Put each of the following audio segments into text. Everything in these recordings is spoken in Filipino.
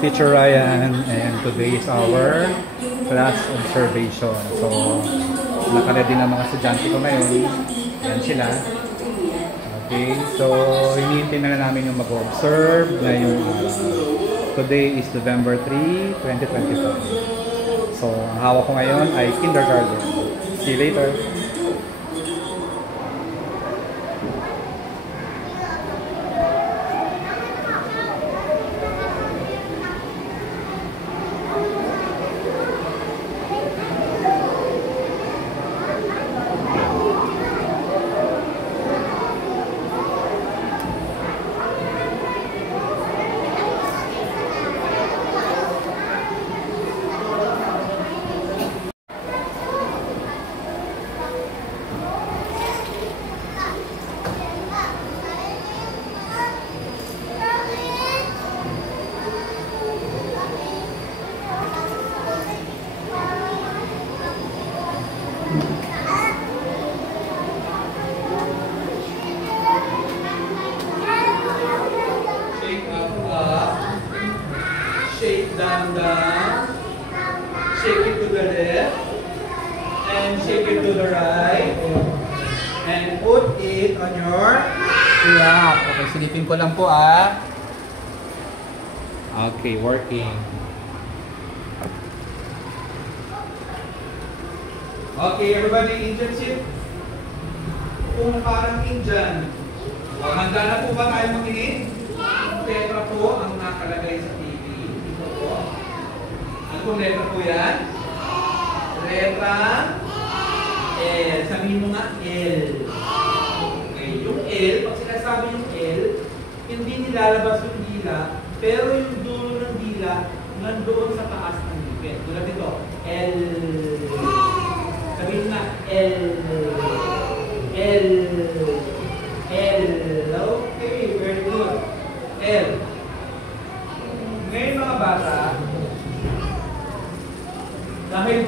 Teacher Ryan, and today is our class observation. So, nakaready na mga estudyante ko ngayon. Yan sila. Okay, so hinihintay na namin yung mag-observe ngayong araw. Today is November 3, 2025. So, ang hawak ko ngayon ay kindergarten. See you later. Shake down, shake it to the left, and shake it to the right, and put it on your lap. Okay, silipin ko lang po Okay, working. Okay, everybody, Indian sit. Kung parang Indian, handa na po ba tayo makinig? Letra po ang nakalagay sa TV. Ito po. Ano pong letra po yan? Letra L. Sabihin mo nga L. Okay. Yung L, pag sinasabi yung L, hindi nilalabas yung dila, pero yung dulo ng dila nandoon sa taas ng ngipin. Tulad ito. L. Sabihin nga L. L. L. Okay, very good. L. Ngayon mga bata, dahil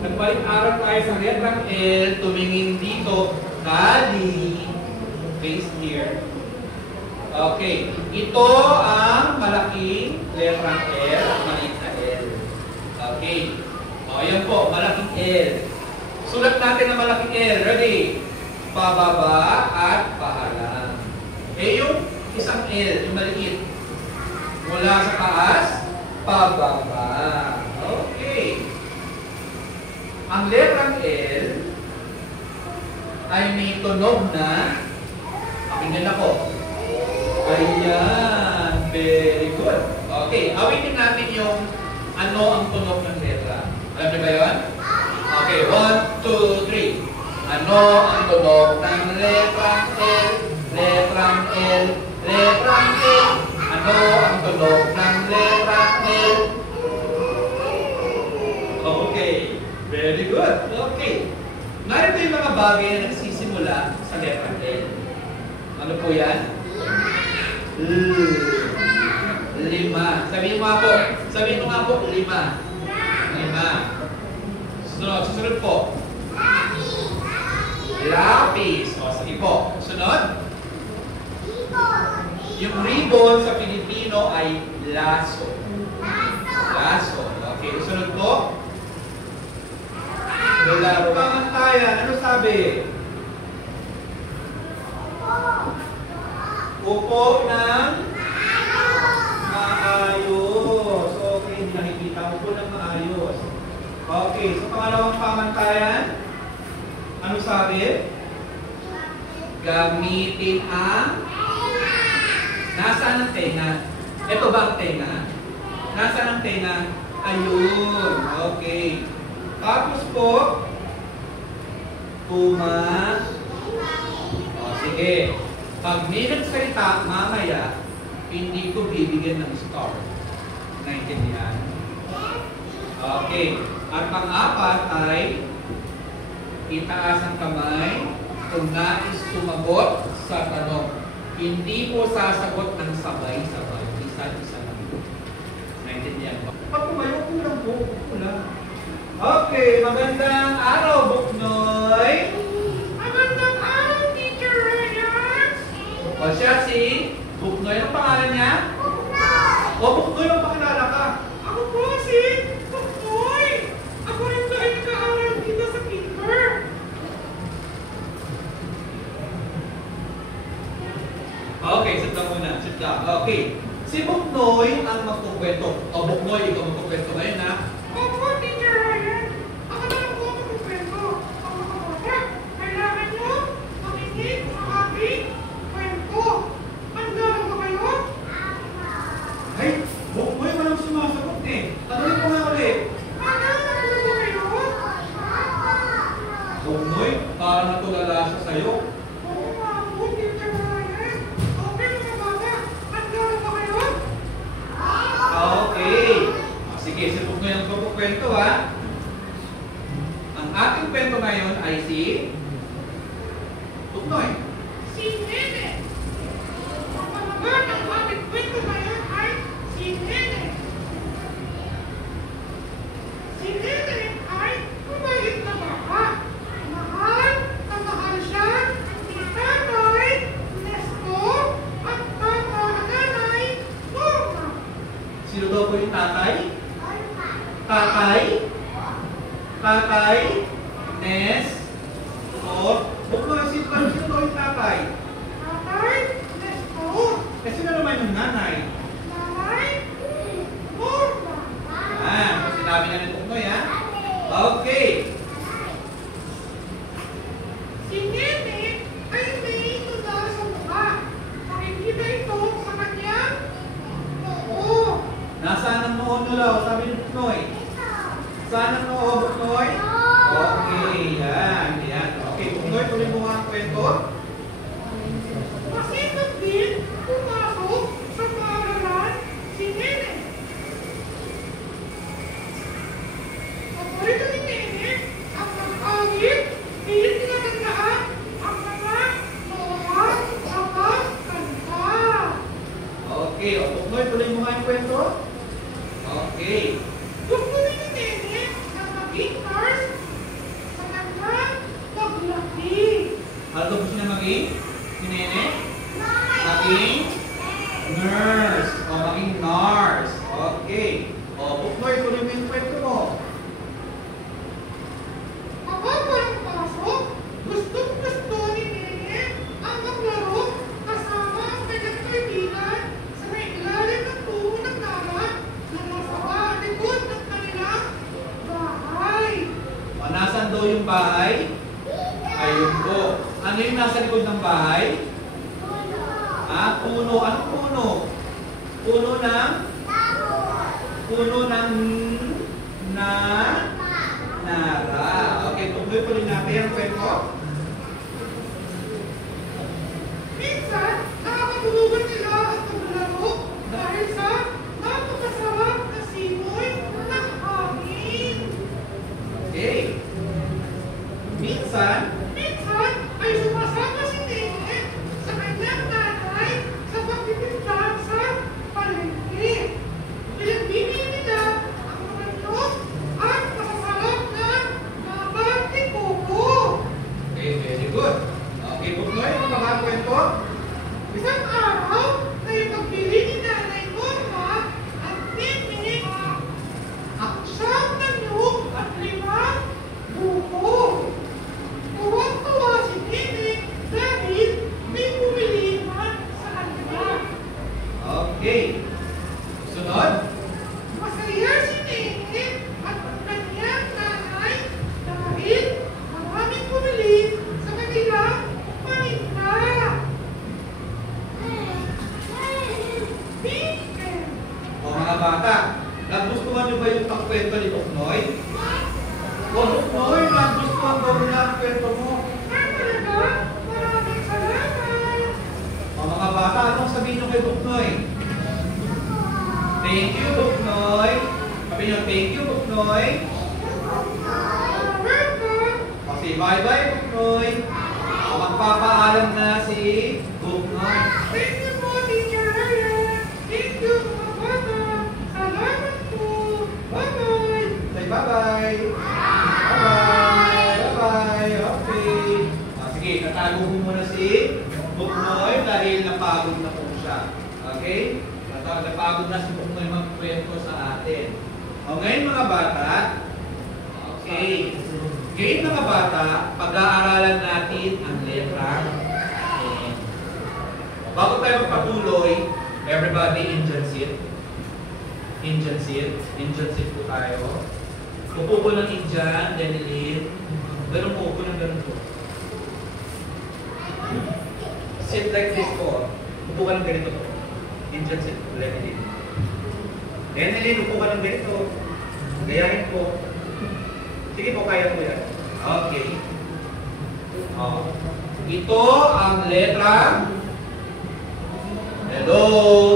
nagbalik-aral tayo sa letrang L, tumingin dito, daddy, face here. Okay, ito ang malaking letrang L, maliit na L. Okay, o yan po, malaking L. Sulat natin ang malaking L, ready? Pababa at pahalang. Yung isang L, yung maliit. Mula sa taas, pababa. Okay. Ang letrang L ay may tunog na, pakinggan ako. Ayan, very good. Okay, awitin natin yung ano ang tunog ng letra. Alam niyo ba yun? Okay, 1, 2, 3. Ano ang tunog ng letrang L? Letrang L, letrang L. Ano ang tunog ng letrang L? Okay, very good. Okay. Narito yung mga bagay na nagsisimula sa letrang L. Ano po yan? Lima. Sabihin mo nga po, lima. Lima. Susunod po. Lapis. O, sige po. Sunod. Yung ribbon sa Pilipino ay laso. Laso. Okay. Sunod po. Pamantayan. Ano sabi? Upo ng maayos. Okay. Hindi nakikita. Upo ng maayos. Okay. So, pangalawang pamantayan. Ano sabi? Gamitin ang... Nasaan ang tenga? Ito ba ang tenga? Nasaan ang tenga? Ayun. Okay. Tapos po, tuma. O, sige. Pag may nagsalita, mamaya, hindi ko bibigyan ng star. Naintindihan? Okay. At pang-apat ay itaas ang kamay kung nais sumagot sa tanong. Hindi po sasagot ng sabay-sabay. Isa-isa lang. Naintindihan ba? Pag tumayo, kulang po. Kulang. Okay, magandang araw, Buknoy. Magandang araw, Teacher Ryan. O siya si Buknoy. Ang pangalan niya? Buknoy. O, Buknoy, magpakilala ka. Ako po si Buknoy. Ako rin ba ay nag-aaral dito sa Kinder. Okay, sit down muna. Sit down. Okay. Si Buknoy ang magkukwento. O, Buknoy, ikaw magkukwento ngayon, ha? Opo, Teacher Ryan. Ako na lang po magkukwento. Ang mga bata, kailangan nyo makinig sa aking kwento. Handa na ba kayo? Ay, Buknoy, walang sumasagot eh. Tanungin ko nga ulit. Handa na ba kayo? Buknoy, parang natulala siya sa'yo. Oo nga po, Teacher Ryan. Okay, mga bata, handa na ba kayo? Okay. Sige, si Buknoy ang magkukwento, ha? Ang ating kwento ngayon ay si Buknoy. Si Nene. Ang palaman ng ating kwento ngayon ay si Nene. Si Nene ay mabait na bata. Mahal na mahal siya ni Tatay Nestor at Nanay Norma. Sino daw po yung tatay? Tatay? Tatay? Nes? Or? Buknoy, sino daw yung tatay? Tatay? Nestor. Eh, sino naman yung nanay? Nanay? Norma. Sinabi na ni Buknoy, ha? Okay. Si Nene ay may tula sa mukha. Makikita ito sa kanyang noo. Nasaan ang noo nila? Sabi ni Buknoy. Saan ang noo, Buknoy? Okay, yan. Okay, Buknoy, tuloy mo nga ang kwento. Masipag din pumasok sa paaralan si Nene. Paborito ni Nene ang mag-awit, pilit na tandaan ang mga noha kapag kanta. Okay, Buknoy, tuloy mo nga ang kwento. Okay. Gusto ni Nene na maging nurse sa kanyang paglaki. Ano gusto niya maging? Si Nene? Maging nurse. O, maging nurse. Okay. O, Buknoy, tuloy mo yung kwento mo. Kapag walang pasok, gustong-gusto ni Nene ang maglaro kasama ang kanyang kaibigan sa may ilalim ng tubo ng dagat na nasa likod ng kanilang bahay. O, nasan daw yung bahay? Ayun po. Ano yung nasa likod ng bahay? Puno. Anong puno? Puno ng? Puno ng nara. Okay, tuloy natin ang kwento. Minsan, nakakatulugan nila ang paglaro dahil sa napakasarap na simoy ng hangin. Okay. Minsan ay sumasama si Nene sa kanyang nanay sa pagtitinda sa palengke. Pinagbibili nila ang mga nyog at masasarap na laban ni Coco. Okay, very good. Okay, Buknoy, ano ba ang kwento? Isang araw na ipagbili ni Nanay Norma at Nene ang siyam na nyog at 5 buko. Tuwang-tuwa si Nene dahil may bumili naman sa kanya. Okay. Sunod. Masaya si Nene at ang kanyang nanay dahil maraming bumili sa kanilang paninda. Weekend. O, mga bata, nagustuhan niyo ba yung pagkwento ni Buknoy? O, Buknoy, nagustuhan ba nila ang kwento mo? Talaga? Maraming salamat. O, mga bata, anong sabihin niyo kay Buknoy? Thank you, Buknoy. Sabihin niyo, thank you, Buknoy. Welcome. O, say bye-bye, Buknoy. O, magpapaalam na si Buknoy. Thank you po, Teacher Ryan. Thank you, mga bata. Salamat po. Bye-bye. Say bye-bye. Bye-bye. Okay. Sige, tatago mo muna si Buknoy dahil napagod na po siya. Okay? Napagod na si Pungnoy magkwento sa atin. O ngayon mga bata, okay. Ngayon mga bata, pag-aaralan natin ang letra N. Bago tayo magpatuloy, everybody Indian seat. Indian seat. Indian seat po tayo. Upo po ng Indian, Denilin. Ganun po, upo ng ganun po. Sit like this po. Upo ka ng ganito po. Indian seat, Denilin. Denilin, upo ka ng ganito. Gayahin po. Sige po, kaya po yan. Okay. Ito ang letra. Hello,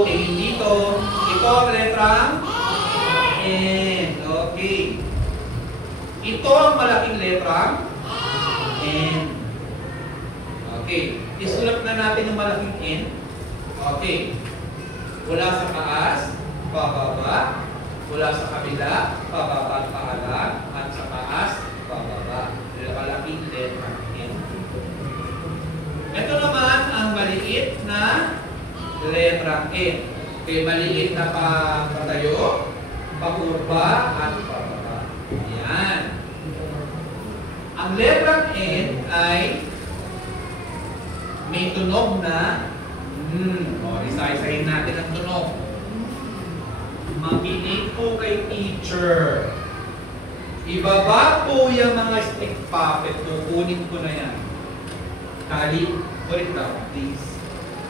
tingin dito. Ito ang letra N. Okay. Ito ang malaking letra N. Okay. Isulat na natin yung malaking N. Okay. Mula sa taas, pababa. Mula sa kabila, pababa at paalam. At sa taas, pababa. Malaking letra N. Ito naman ang maliit na letra N. Okay, maliit na patayo, pakurba, at pababa. Yan. Ang letra N ay may tunog na isa-isahin natin ang tunog. Makinig po kay teacher. Ibaba po yung mga stick puppet. Kukunin ko na yan. Kali, put it down, please.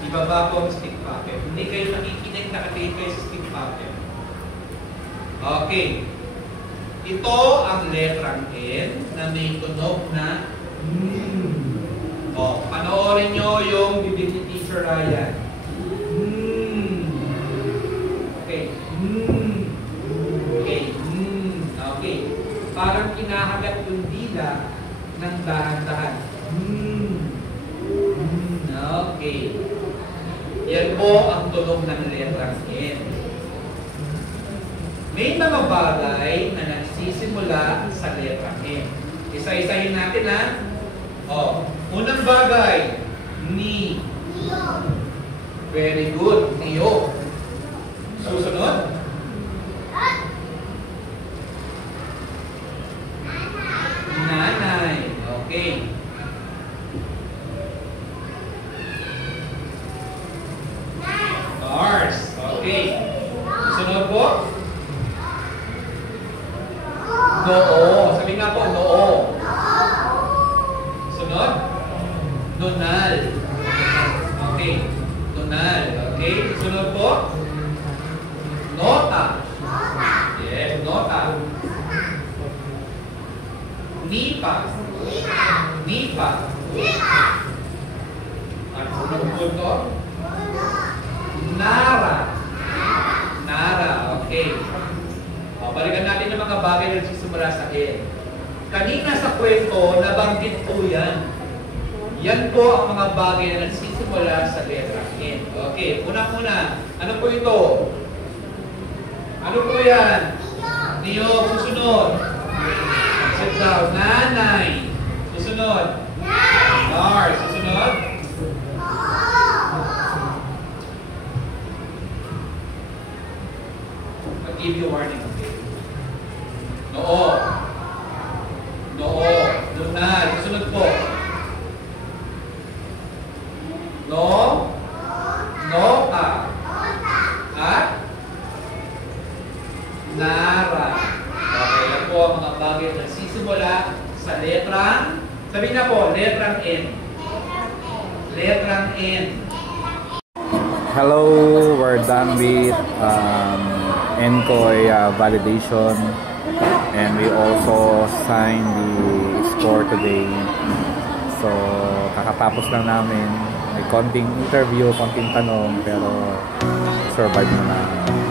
Ibaba po ang stick puppet. Hindi kayo nakikinig, nakatingin kayo sa stick puppet. Okay. Ito ang letrang N na may tunog na panoorin nyo yung bibig ni Teacher Ryan. Okay. Okay. Okay. Parang kinahagat yung dila ng dahan-dahan. Okay. Yan po ang tunog ng letrang N. May mga bagay na nagsisimula sa letrang N. Isa-isahin natin ha. Unang bagay, ni. Very good. Niyo. Susunod. Nanay. Okay. Nurse. Okay. Susunod po. Noo. Sabi nga po, noo. Sunod. Nunal. Okay. Nunal. Okay. Sunod po. Nota. Yes, nota. Nipa. Nipa. At sunod po ito. Nara. Nara. Okay. Balikan natin yung mga bagay na nagsisimula sa N. Kanina sa kwento, nabanggit po yan. Yan po ang mga bagay na nagsisimula sa letra N. Okay, una-una. Ano po ito? Ano po yan? Niyo, susunod. Sit down. Nanay. Susunod. Lars. Susunod. I'll give you warning. Okay? Noo. Noo. Lunal. Susunod po. No. Nota. At Nara. Okay, yan po ang mga bagay na nagsisimula sa letrang, sabihin na po, letrang N. Letrang N. Hello, we're done with NCOI validation, and we also signed the score today. So, kakatapos lang namin. May konting interview, konting tanong, pero survive na namin.